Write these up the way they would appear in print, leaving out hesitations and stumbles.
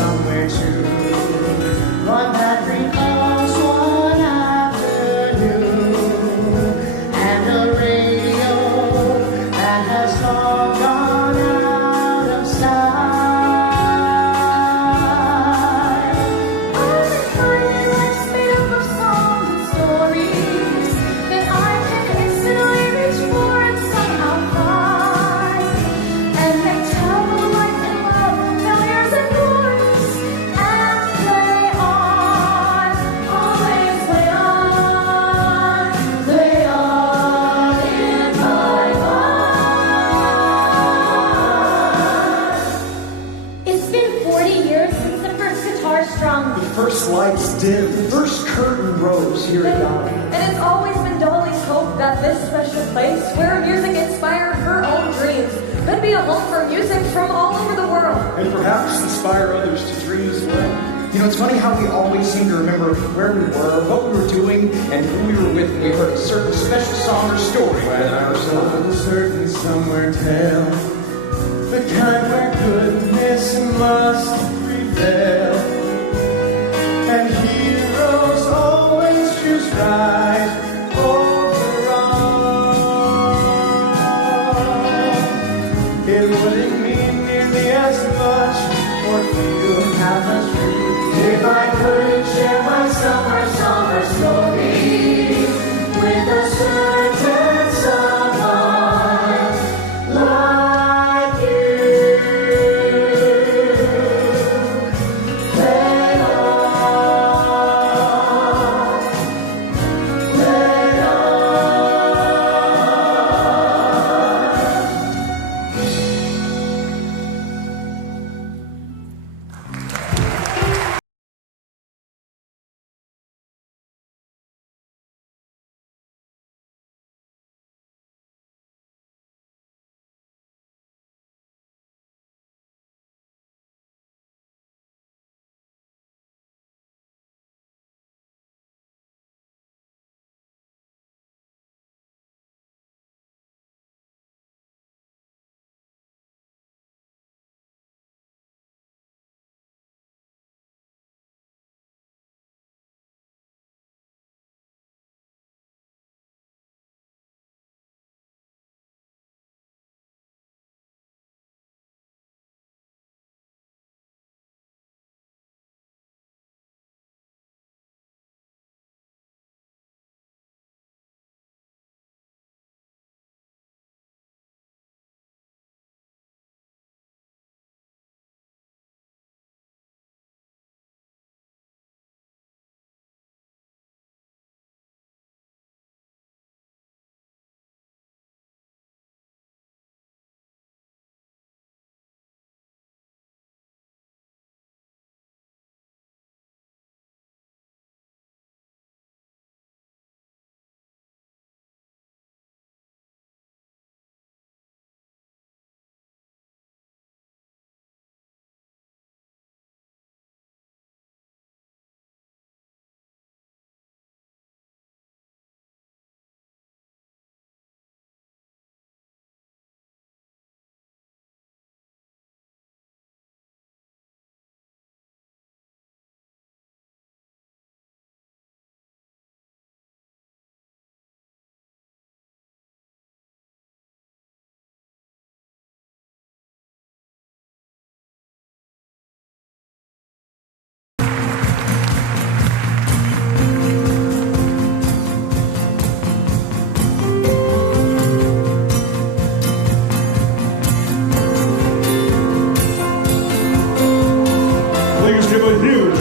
somewhere to run that green cross one afternoon, and a radio that has long gone out of style. All the time life's made up of songs and stories that I can instantly reach for and somehow find, and they tell of life and love, failures and glories, and play on, always play on in my mind. It's been 40 years since the first guitar strung. The first lights dimmed, the first curtain rose here at Dolly. And it's always been Dolly's hope that this special place, where music inspired her own dreams, could be a home for music from all over the world. And perhaps inspire others to dream as well. You know, it's funny how we always seem to remember where we were, what we were doing, and who we were with when we heard a certain special song or story. When our souls certain somewhere tell the kind where goodness must prevail, and heroes always choose right over wrong. It wouldn't mean nearly as much or feel half as true if I couldn't share my summer story with a certain someone like you. Play on, play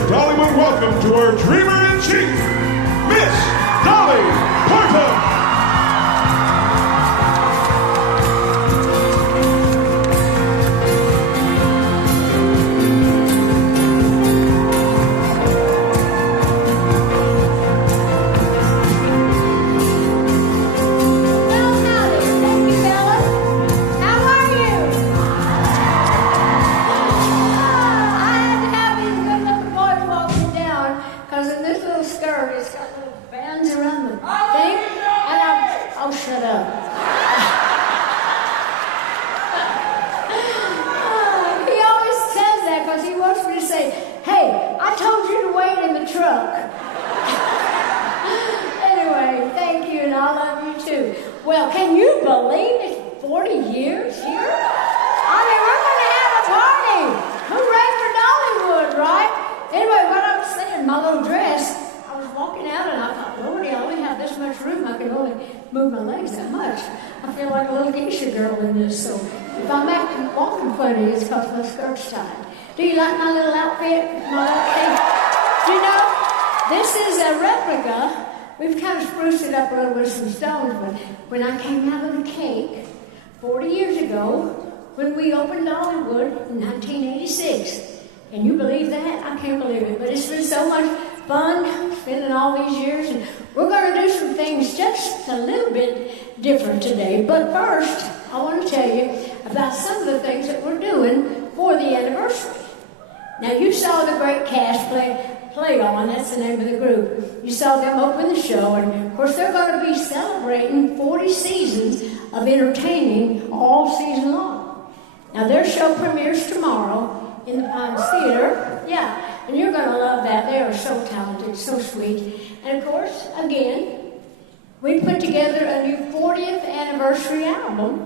Dollywood, welcome to our Dreamer-in-Chief, Miss Dolly Parton. Because Well, can you believe it's 40 years here? I mean, we're going to have a party. Hooray for Dollywood, right? Anyway, what I was saying, my little dress, I was walking out and I thought, Lordy, I only have this much room. I can only move my legs that much. I feel like a little geisha girl in this. So if I'm acting walking funny, it's because my skirt's tight. Do you like my little outfit? You know, this is a replica. We've kind of spruced it up a little with some stones, but when I came out of the cake 40 years ago, when we opened Dollywood in 1986, can you believe that? I can't believe it, but it's been so much fun spending all these years, and we're going to do some things just a little bit different today. But first, I want to tell you about some of the things that we're doing for the anniversary. Now, you saw the great cast play on, that's the name of the group. You saw them open the show, and of course they're going to be celebrating 40 seasons of entertaining all season long. Now, their show premieres tomorrow in the Pines Theater. Yeah, and you're going to love that. They are so talented, so sweet. And of course, again, we put together a new 40th anniversary album.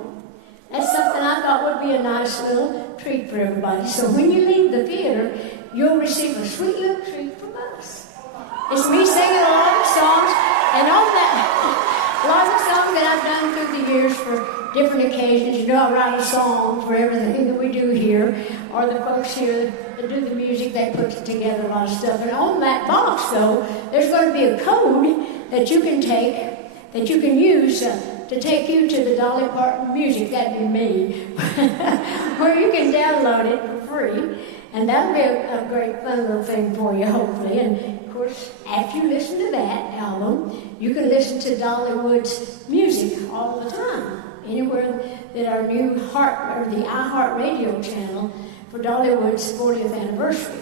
That's something I thought would be a nice little treat for everybody. So when you leave the theater, you'll receive a sweet little treat from us. It's me singing a lot of songs, and on that, a lot of songs that I've done through the years for different occasions. You know, I write a song for everything that we do here, or the folks here that do the music, they put together a lot of stuff. And on that box, though, there's going to be a code that you can take, that you can use to take you to the Dolly Parton music, that'd be me, where you can download it for free. And that'll be a great fun little thing for you, hopefully. And of course, after you listen to that album, you can listen to Dollywood's music all the time. Anywhere that our new the iHeart Radio channel for Dollywood's 40th anniversary.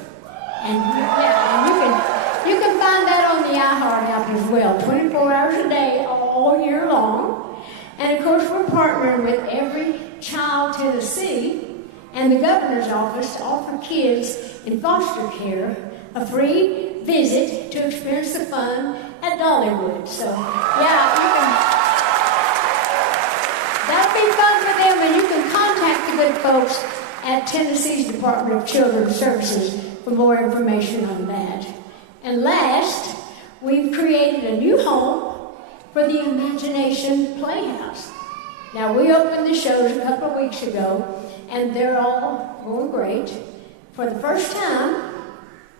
And yeah, and you can find that on the iHeart app as well, 24 hours a day, all year long. And of course, we're partnering with Every Child Tennessee and the governor's office to offer kids in foster care a free visit to experience the fun at Dollywood. So, yeah, that'll be fun for them, and you can contact the good folks at Tennessee's Department of Children's Services for more information on that. And last, we've created a new home for the Imagination Playhouse. Now, we opened the shows a couple of weeks ago, and they're all going great. For the first time,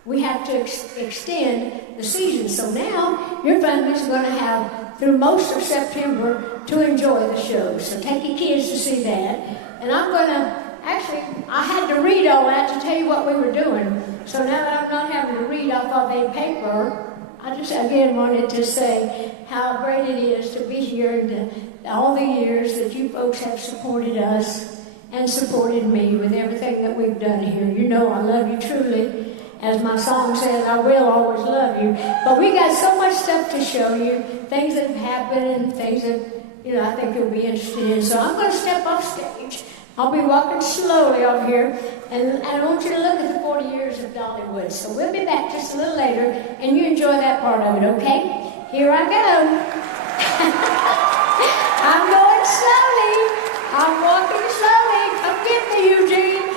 we have to extend the season. So now, your family's going to have through most of September to enjoy the show. So take your kids to see that. And I'm going to, actually, I had to read all that to tell you what we were doing. So now that I'm not having to read off of a paper, I just, again, wanted to say how great it is to be here and all the years that you folks have supported us and supported me with everything that we've done here. You know I love you truly. As my song says, I will always love you. But we got so much stuff to show you, things that have happened and things that, I think you'll be interested in. So I'm going to step off stage. I'll be walking slowly over here, and I want you to look at the 40 years of Dollywood. So we'll be back just a little later, and you enjoy that part of it, okay? Here I go. I'm going slowly. I'm walking slowly. Come get me, Eugene.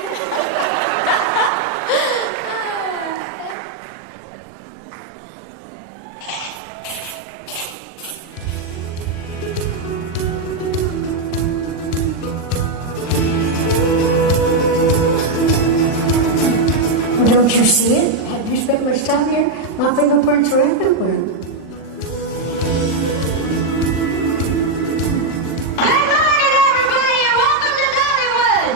Don't you see it? Have you spent much time here? My fingerprints are everywhere. Good morning, everybody, and welcome to Dollywood!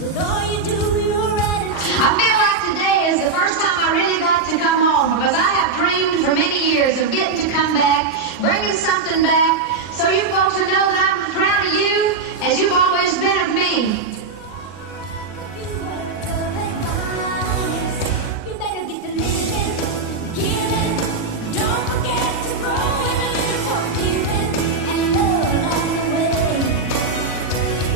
With all you do, you're ready. I feel like today is the first time I really got to come home, because I have dreamed for many years of getting to come back, bringing something back, so you folks will know that I'm as proud of you as you've always been of me. You better get to living, giving. Don't forget to grow and a little forgiving and love along the way.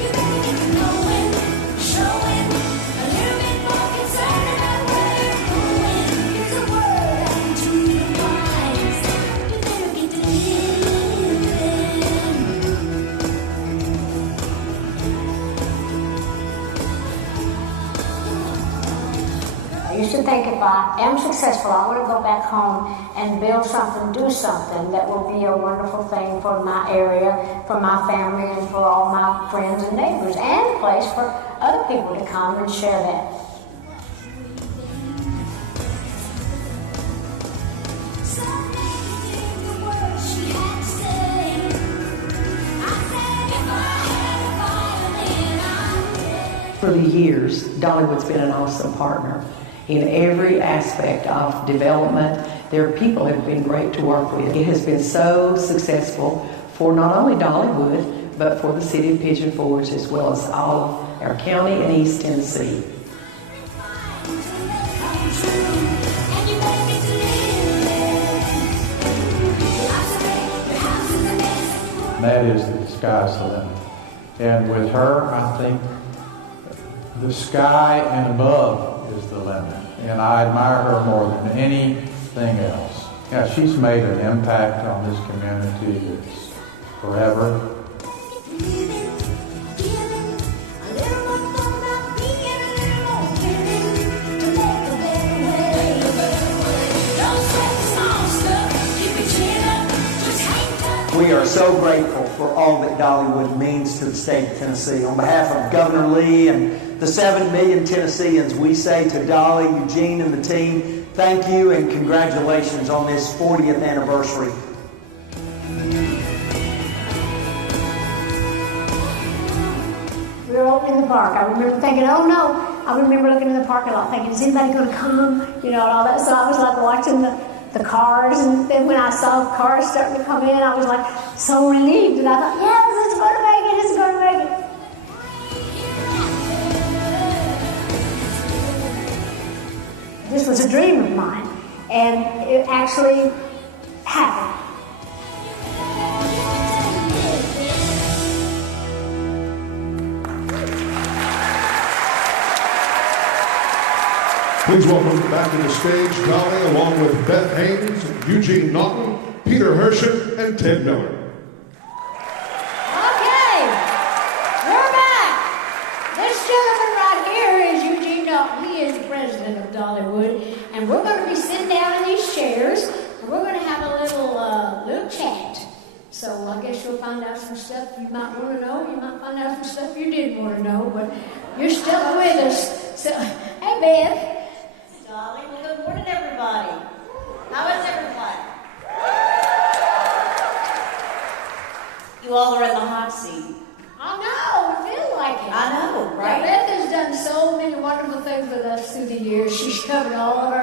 You better get to knowing, showing a little bit more concern about where you're going. think if I am successful, I want to go back home and build something, do something that will be a wonderful thing for my area, for my family, and for all my friends and neighbors, and a place for other people to come and share that. For the years, Dollywood's been an awesome partner in every aspect of development. Their people have been great to work with. It has been so successful for not only Dollywood, but for the city of Pigeon Forge, as well as all of our county and East Tennessee. That is the sky's the limit. And with her, I think the sky and above is the limit. And I admire her more than anything else. Yeah, she's made an impact on this community that's forever. We are so grateful for all that Dollywood means to the state of Tennessee. On behalf of Governor Lee and the 7 million Tennesseans, we say to Dolly, Eugene, and the team, thank you and congratulations on this 40th anniversary. We were opening the park. I remember thinking, oh no. I remember looking in the parking lot thinking, is anybody going to come? You know, and all that. So I was like watching the cars, and then when I saw cars starting to come in, I was like so relieved, and I thought, yes, it's going to make it, it's going to make it. This was a dream of mine, and it actually happened. Please welcome back to the stage Dolly, along with Beth Haynes, Eugene Naughton, Peter Hersham, and Ted Miller. Okay, we're back. This gentleman right here is Eugene Dolly. He is the president of Dollywood, and we're going to be sitting down in these chairs, and we're going to have a little chat. So I guess you'll find out some stuff you might want to know. You might find out some stuff you didn't want to know, but you're stuck with us. So, hey, Beth. Dolly, well, good morning, everybody. How is everyone? You all are in the hot seat. I know, we feel like it. I know, right? Yeah, Beth has done so many wonderful things with us through the years. She's covered all of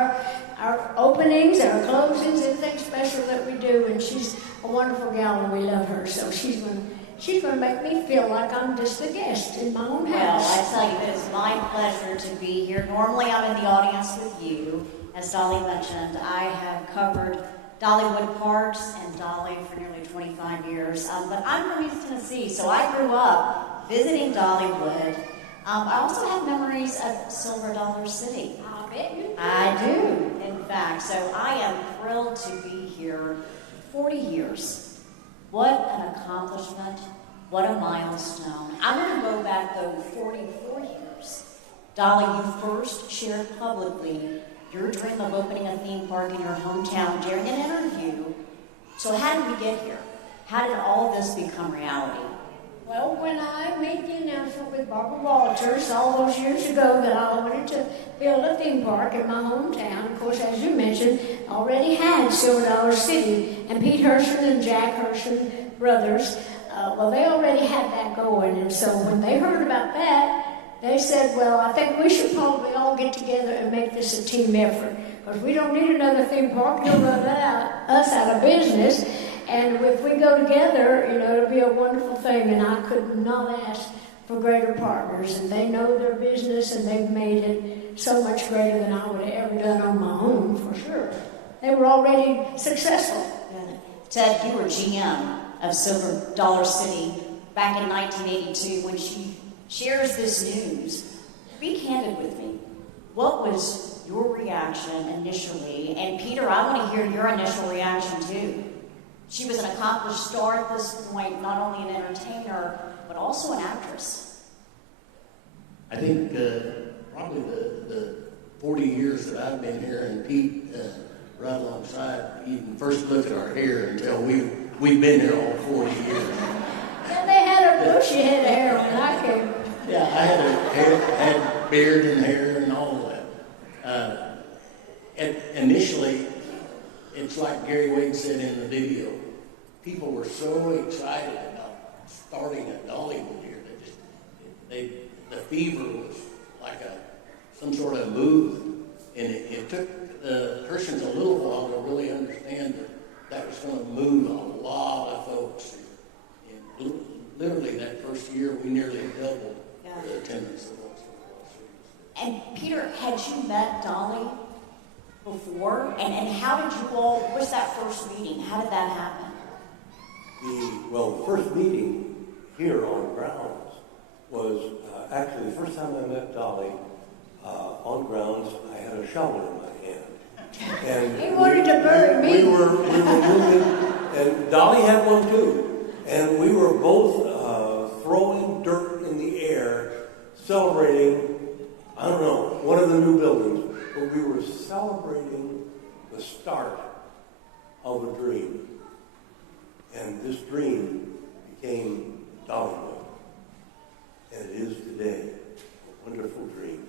our openings, our closings, anything special that we do, and she's a wonderful gal, and we love her. So she's going to make me feel like I'm just a guest in my own house. Well, I tell you, it is my pleasure to be here. Normally, I'm in the audience with you. As Dolly mentioned, I have covered Dollywood parks and Dolly for nearly 25 years. But I'm from East Tennessee, so I grew up visiting Dollywood. I also have memories of Silver Dollar City. I bet you do. I do, in fact. So I am thrilled to be here 40 years. What an accomplishment. What a milestone. I'm going to go back, though, 44 years. Dolly, you first shared publicly your dream of opening a theme park in your hometown during an interview. So how did we get here? How did all this become reality? Well, when I made the announcement with Barbara Walters all those years ago that I wanted to build a theme park in my hometown, of course, as you mentioned, already had Silver Dollar City, and Pete Hersham and Jack Hersham brothers, well, they already had that going, and so when they heard about that, they said, well, I think we should probably all get together and make this a team effort, because we don't need another theme park, it'll run us out of business. And if we go together, you know, it'll be a wonderful thing, and I could not ask for greater partners. And they know their business, and they've made it so much greater than I would have ever done on my own, for sure. They were already successful. Ted, you were GM of Silver Dollar City back in 1982 when she shares this news. Be candid with me. What was your reaction initially? And Peter, I want to hear your initial reaction too. She was an accomplished star at this point, not only an entertainer, but also an actress. I think probably the 40 years that I've been here, and Pete, right alongside, you can first look at our hair and tell we've been here all 40 years. And they had a bushy head of hair when I came. Yeah, I had beard and hair and all of that. And initially, it's like Gary Wade said in the video, people were so excited about starting at Dollywood here. The fever was like some sort of movement. And it took the Hershans a little while to really understand that was going to move a lot of folks. And literally that first year, we nearly doubled the attendance of those. And Peter, had you met Dolly before? And how did you all, what was that first meeting? How did that happen? The first meeting here on grounds was actually the first time I met Dolly on grounds. I had a shovel in my hand. And He wanted to bury me. We were moving, and Dolly had one too. And we were both throwing dirt in the air, celebrating, I don't know, one of the new buildings. But we were celebrating the start of a dream. And this dream became Dollywood. And it is today a wonderful dream.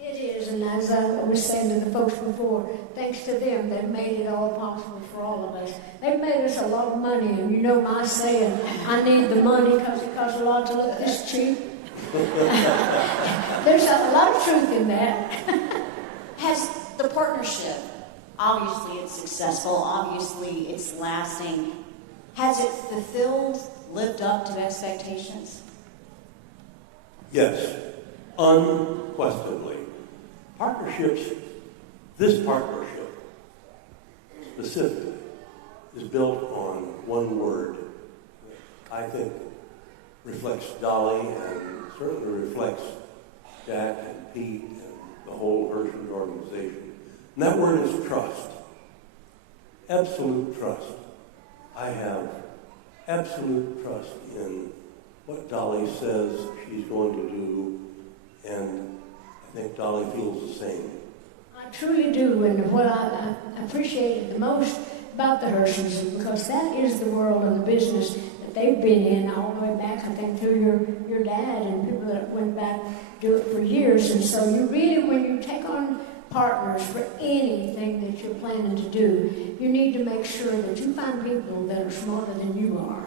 It is, and as I was saying to the folks before, thanks to them, they've made it all possible for all of us. They've made us a lot of money, and you know my saying, I need the money because it costs a lot to look this cheap. There's a lot of truth in that. Has the partnership, obviously it's successful, obviously it's lasting, has it fulfilled, lived up to expectations? Yes, unquestionably. Partnerships, this partnership specifically, is built on one word. I think reflects Dolly and certainly reflects Jack and Pete and the whole Hershans organization. And that word is trust. Absolute trust. I have absolute trust in what Dolly says she's going to do, and I think Dolly feels the same. I truly do, and what I appreciated the most about the Hershans, because that is the world of the business that they've been in all the way back, I think, through your dad and people that went back do it for years. And so you really, when you take on partners for anything that you're planning to do, you need to make sure that you find people that are smarter than you are.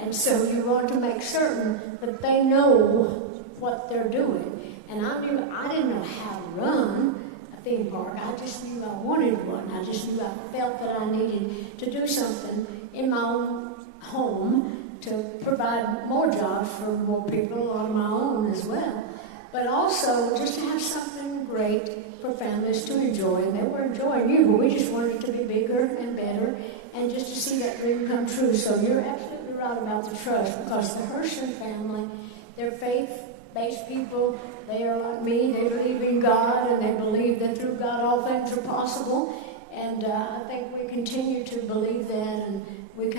And so you want to make certain that they know what they're doing. And I didn't know how to run a theme park. I just knew I wanted one. I just knew I felt that I needed to do something in my own home to provide more jobs for more people on my own as well. But also just to have something great for families to enjoy. And they were enjoying you, but we just wanted it to be bigger and better and just to see that dream come true. So you're absolutely right about the trust, because the Hershon family, they're faith-based people. They are like me. They believe in God, and they believe that through God all things are possible. And I think we continue to believe that, and we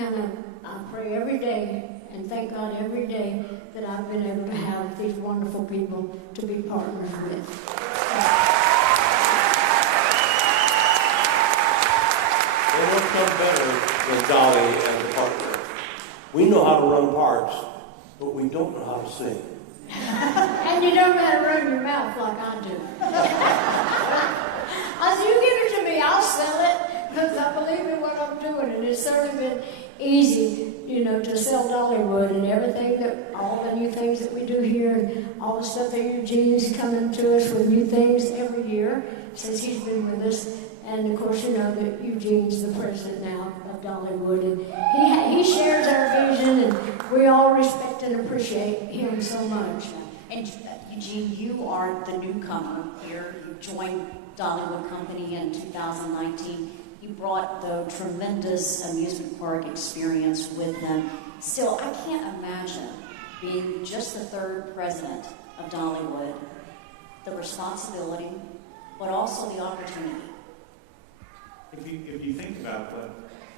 I pray every day and thank God every day that I've been able to have these wonderful people to be partners with. There won't come better than Dolly as a partner. We know how to run parks, but we don't know how to sing. And you don't know how to run your mouth like I do. I said, you give it to me, I'll sell it, because I believe in what I'm doing. And it's certainly been easy, to sell Dollywood and everything, all the new things that we do here, and all the stuff that Eugene's coming to us with new things every year since he's been with us. And of course, that Eugene's the president now of Dollywood, and he shares our vision, and we all respect and appreciate him so much. And Eugene, you are the newcomer here. You joined Dollywood Company in 2019. You brought the tremendous amusement park experience with them. Still, I can't imagine being just the third president of Dollywood, the responsibility, but also the opportunity. If you think about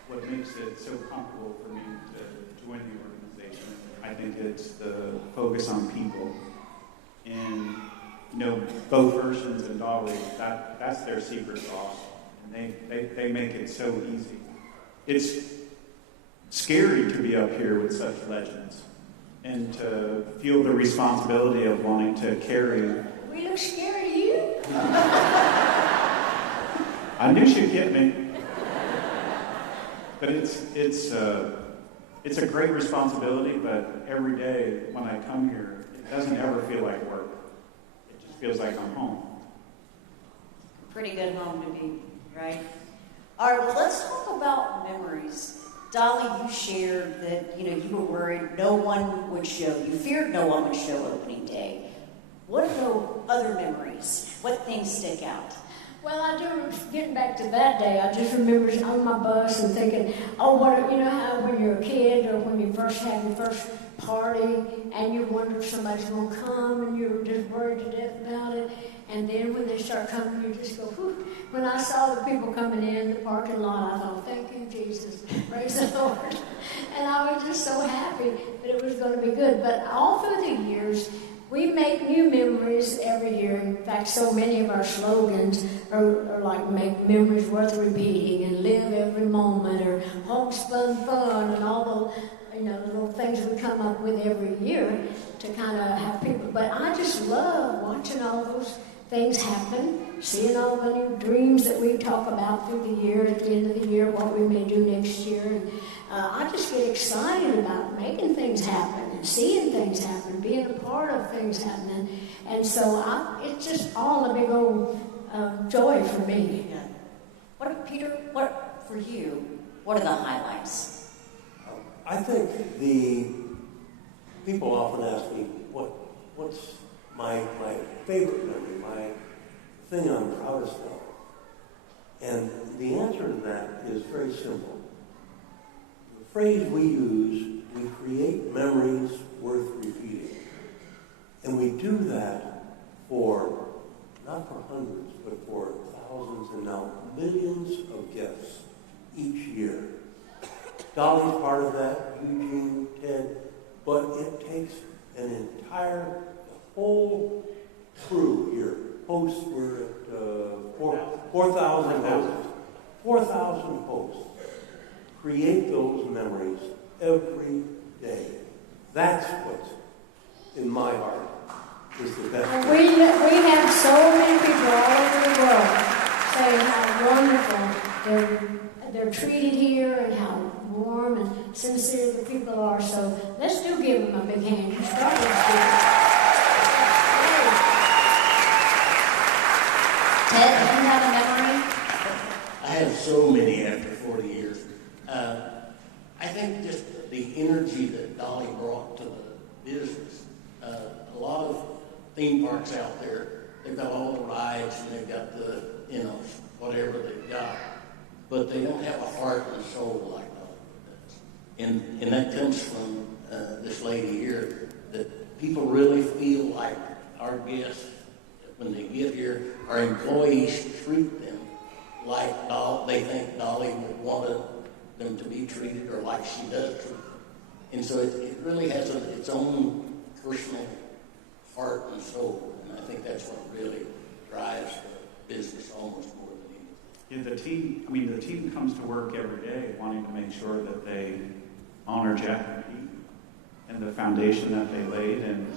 what makes it so comfortable for me to join the organization, I think it's the focus on people. And both Hershens and Dolly, that's their secret sauce. And they make it so easy. It's scary to be up here with such legends and to feel the responsibility of wanting to carry. We look scary to you? I knew she'd get me. But it's a great responsibility, but every day when I come here, it doesn't ever feel like work. It just feels like I'm home. Pretty good home to be, right? All right, well, let's talk about memories. Dolly, you shared that, you were worried no one would show. You feared no one would show opening day. What are the other memories? What things stick out? Well, I do, getting back to that day, I just remember on my bus and thinking, oh, how when you're a kid or when you first have your first party and you wonder if somebody's going to come and you're just worried to death about it. And then when they start coming, you just go, whew. When I saw the people coming in the parking lot, I thought, thank you, Jesus. Praise the Lord. And I was just so happy that it was going to be good. But all through the years, we make new memories every year. In fact, so many of our slogans are like make memories worth repeating and live every moment or homespun fun and all the little things we come up with every year to kind of have people. But I just love watching all those things happen, seeing all the new dreams that we talk about through the year, at the end of the year, what we may do next year. And I just get excited about making things happen and seeing things happen, being a part of things happening. And so it's just all a big old joy for me. Yeah. Peter, for you, what are the highlights? I think the people often ask me, what's my favorite memory, my thing I'm proudest of? And the answer to that is very simple. The phrase we use, we create memories worth repeating. And we do that not for hundreds, but for thousands and now millions of guests each year. Dolly's part of that, Eugene, Ted, but it takes an whole crew here. Hosts, we're at 4,000 hosts. 4,000 hosts create those memories every day. That's what's in my heart is the best. We have so many people all over the world saying how wonderful they're treated here and how warm and sincere the people are. So let's do give them a big hand. You start with Ted, do you have a memory? I have so many after 40 years. I think just the energy that Dolly brought to the business. A lot of theme parks out there, they've got all the rides and they've got the, whatever they've got. But they don't have a heart and soul like Dollywood does. And that comes from this lady here, that people really feel like our guests, when they get here, our employees treat them like they think Dolly would want them to be treated or like she does treat them. And so it really has its own personal heart and soul. And I think that's what really drives the business almost more than anything. Yeah, the team comes to work every day wanting to make sure that they honor Jack and Pete and the foundation that they laid and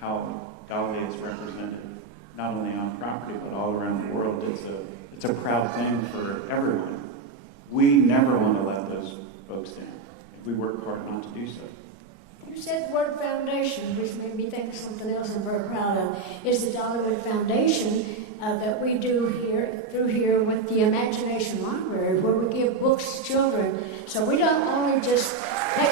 how Dolly is represented not only on property but all around the world. It's a proud thing for everyone. We never want to let those folks down. We work hard not to do so. You said the word foundation, which made me think of something else I'm very proud of, is the Dollywood Foundation that we do through here with the Imagination Library, where we give books to children. So we don't only just take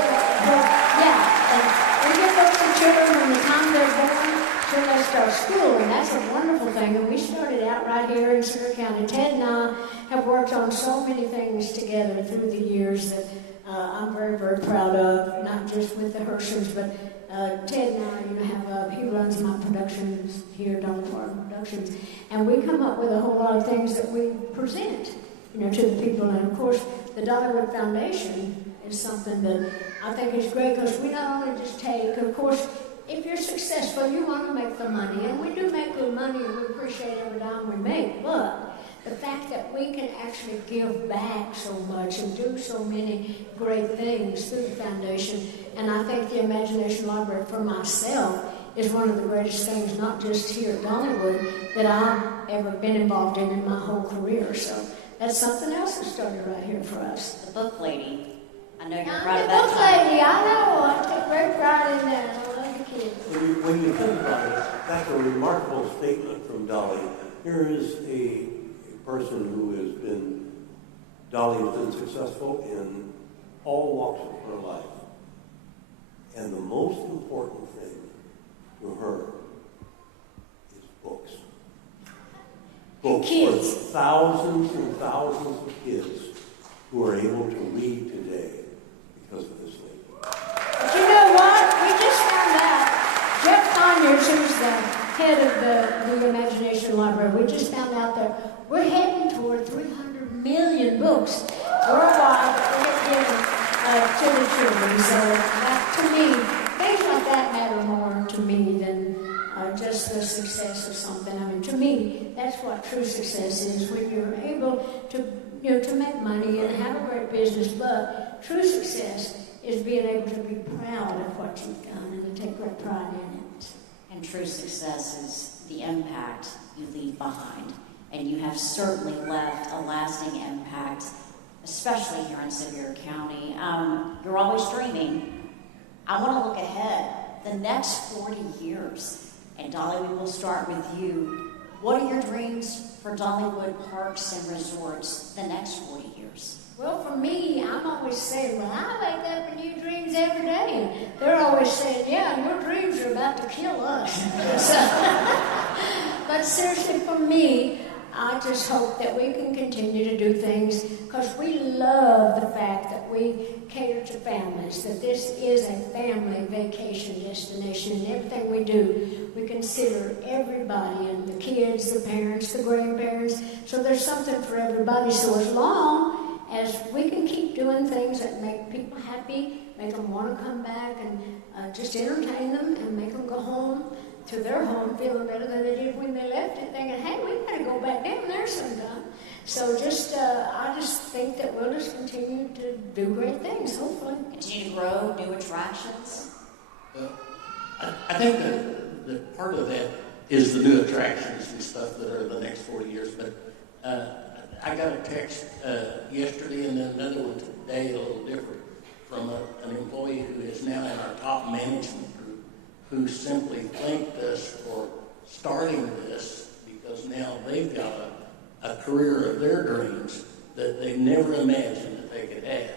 we give books to children from the time they're born till they start school, and that's a wonderful thing. And we started out right here in Centre County. Ted and I have worked on so many things together through the years that I'm very, very proud of, not just with the Hershens, but Ted and I, he runs my productions here, Dollywood Productions, and we come up with a whole lot of things that we present, to the people. And of course, the Dollywood Foundation is something that I think is great because we not only just take, of course, if you're successful, you want to make the money, and we do make good money, and we appreciate every dime we make, but the fact that we can actually give back so much and do so many great things through the foundation, and I think the Imagination Library for myself is one of the greatest things, not just here at Dollywood, that I've ever been involved in my whole career. So that's something else that started right here for us. The book lady. I know you're I'm proud the of that book title. lady, I know. I take great pride in that. I love the kids. When you think about it, that's a remarkable statement from Dolly. Here is a person who has been, Dolly has been successful in all walks of her life. And the most important thing to her is books. Books for thousands and thousands of kids who are able to read today because of this lady. But you know what? We just found out, Jeff Conyers, who's the head of the Imagination Library, we just found out that we're heading toward 300 million books worldwide that we get given to the children. So that, to me, things like that matter more to me than just the success of something. I mean, to me, that's what true success is, when you're able to make money and have a great business, but true success is being able to be proud of what you've done and to take great pride in it. And true success is the impact you leave behind. And you have certainly left a lasting impact, especially here in Sevier County. You're always dreaming. I want to look ahead, the next 40 years. And Dolly, we will start with you. What are your dreams for Dollywood Parks and Resorts the next 40 years? Well, for me, I'm always saying, well, I wake up in new dreams every day. And they're always saying, yeah, your dreams are about to kill us. But seriously, for me, I just hope that we can continue to do things, because we love the fact that we cater to families, that this is a family vacation destination. And everything we do, we consider everybody, and the kids, the parents, the grandparents. So there's something for everybody. So as long as we can keep doing things that make people happy, make them want to come back, and just entertain them and make them go home to their home feeling better than they did when they left it, thinking, hey, we got to go back down there sometime. So I just think that we'll just continue to do great things, hopefully. Continue to grow new attractions? I think that part of that is the new attractions and stuff that are the next 40 years. But I got a text yesterday and then another one today, a little different, from an employee who is now in our top management group, who simply thanked us for starting this, because now they've got a career of their dreams that they never imagined that they could have.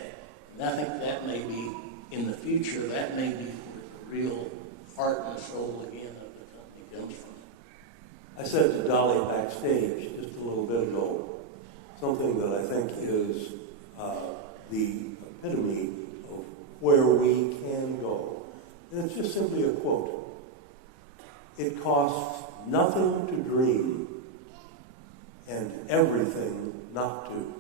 And I think that may be, in the future, that may be where the real heart and soul again of the company comes from. I said to Dolly backstage just a little bit ago, something that I think is the epitome of where we can go. And it's just simply a quote. It costs nothing to dream and everything not to.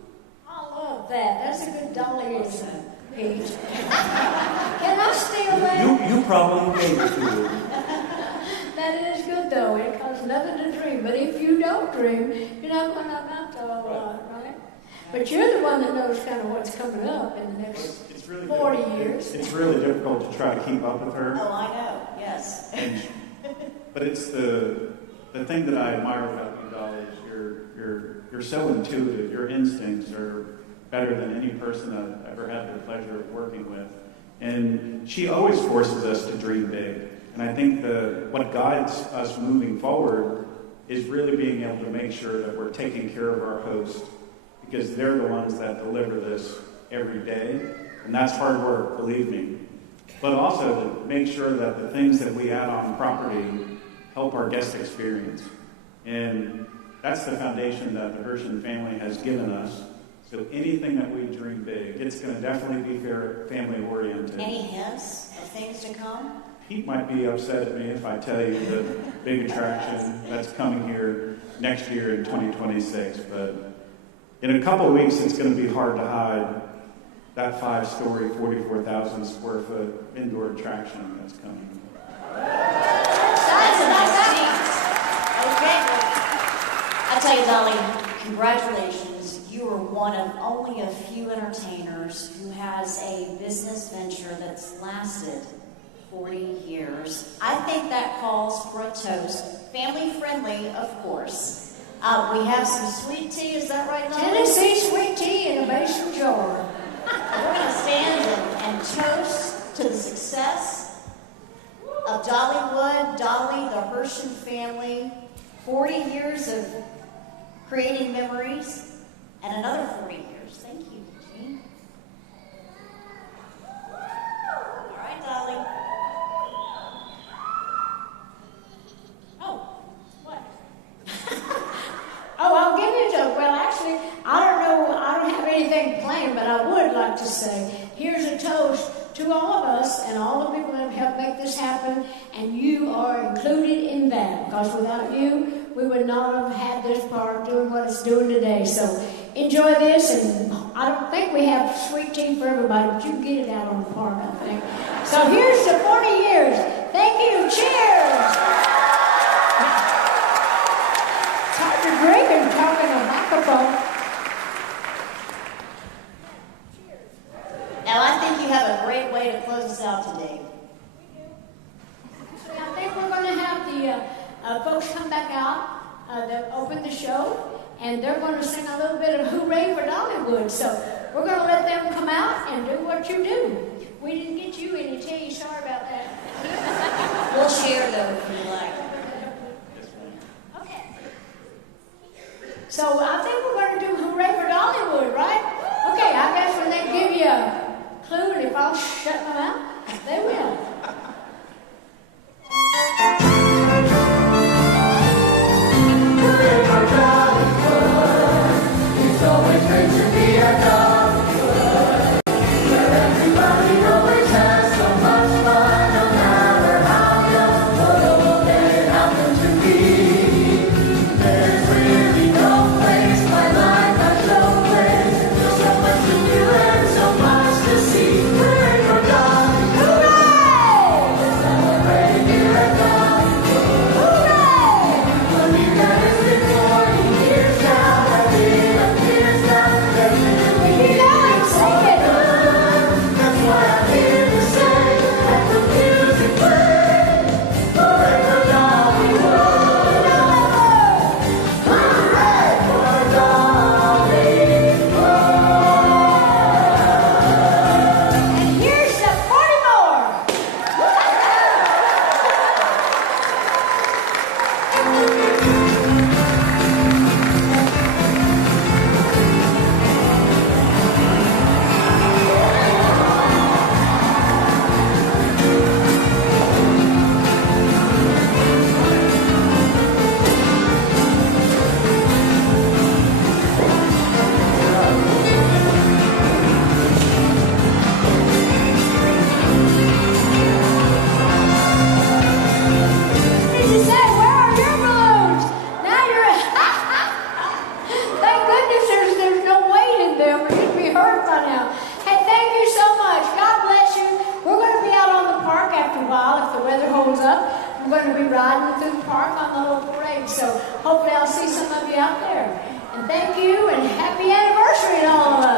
I love that. That's a good Dollyism, Pete. Can I steal that? You probably gave it to me. That is good, though. It costs nothing to dream. But if you don't dream, you're not going to amount to a lot, right? But you're the one that knows kind of what's coming up in the next 40 years. It's really difficult to try to keep up with her. Oh, I know. Yes. But it's the thing that I admire about you, Dolly, is you're so intuitive. Your instincts are better than any person I've ever had the pleasure of working with. And she always forces us to dream big. And I think what guides us moving forward is really being able to make sure that we're taking care of our hosts, because they're the ones that deliver this every day. And that's hard work, believe me. But also to make sure that the things that we add on property help our guest experience. And that's the foundation that the Hershon family has given us. So anything that we dream big, it's going to definitely be family-oriented. Any hints of things to come? Pete might be upset at me if I tell you the big attraction that's coming here next year in 2026. But in a couple of weeks, it's going to be hard to hide that 5-story, 44,000 square foot indoor attraction that's coming. say, Dolly, congratulations. You are one of only a few entertainers who has a business venture that's lasted 40 years. I think that calls for a toast. Family friendly, of course. We have some sweet tea, is that right, Dolly? Tennessee sweet tea in a mason jar. We're going to stand and toast to the success of Dollywood, Dolly, the Hersham family, 40 years of creating memories, and another 40 years. Thank you, Jean. All right, Dolly. Oh, what? Oh, I'll give you a joke. Well, actually, I don't know, I don't have anything planned, but I would like to say, here's a toast to all of us and all the people that have helped make this happen, and you are included in that, because without you, we would not have had this park doing what it's doing today. So enjoy this, and I don't think we have sweet tea for everybody, but you can get it out on the park, I think. So here's to 40 years. Thank you. Cheers. It's hard to drink and talk in a microphone. Now, I think you have a great way to close us out today. Actually, I think we're going to have the folks come back out that open the show, and they're going to sing a little bit of Hooray for Dollywood. So we're going to let them come out and do what you do. We didn't get you any tea. Sorry about that. We'll share, though, if you like. Okay. So I think we're going to do Hooray for Dollywood, right? Okay, I guess when they give you a clue, and if I'll shut them out, they will. Hooray for Dollywood. It's always great to be a Dollywood, where everybody always has so much fun, no matter how young or old they happen to be. There's really no place my life has no place. There's so much to do and so much to see. Hooray for Dollywood. Hooray! We're celebrating here at Dollywood. Hooray! When we got it been 40 years now, and it appears now that we Keep going, sing it. that's why I'm here to say, let the music play. Hooray for Dollywood. Hooray for Dollywood. And here's to 40 more. Did you say, where are your balloons? Now you're... Thank goodness there's no weight in them, or you'd be hurt by now. Hey, thank you so much. God bless you. We're going to be out on the park after a while, if the weather holds up. We're going to be riding through the park on the little parade, so hopefully I'll see some of you out there. And thank you, and happy anniversary to all of us.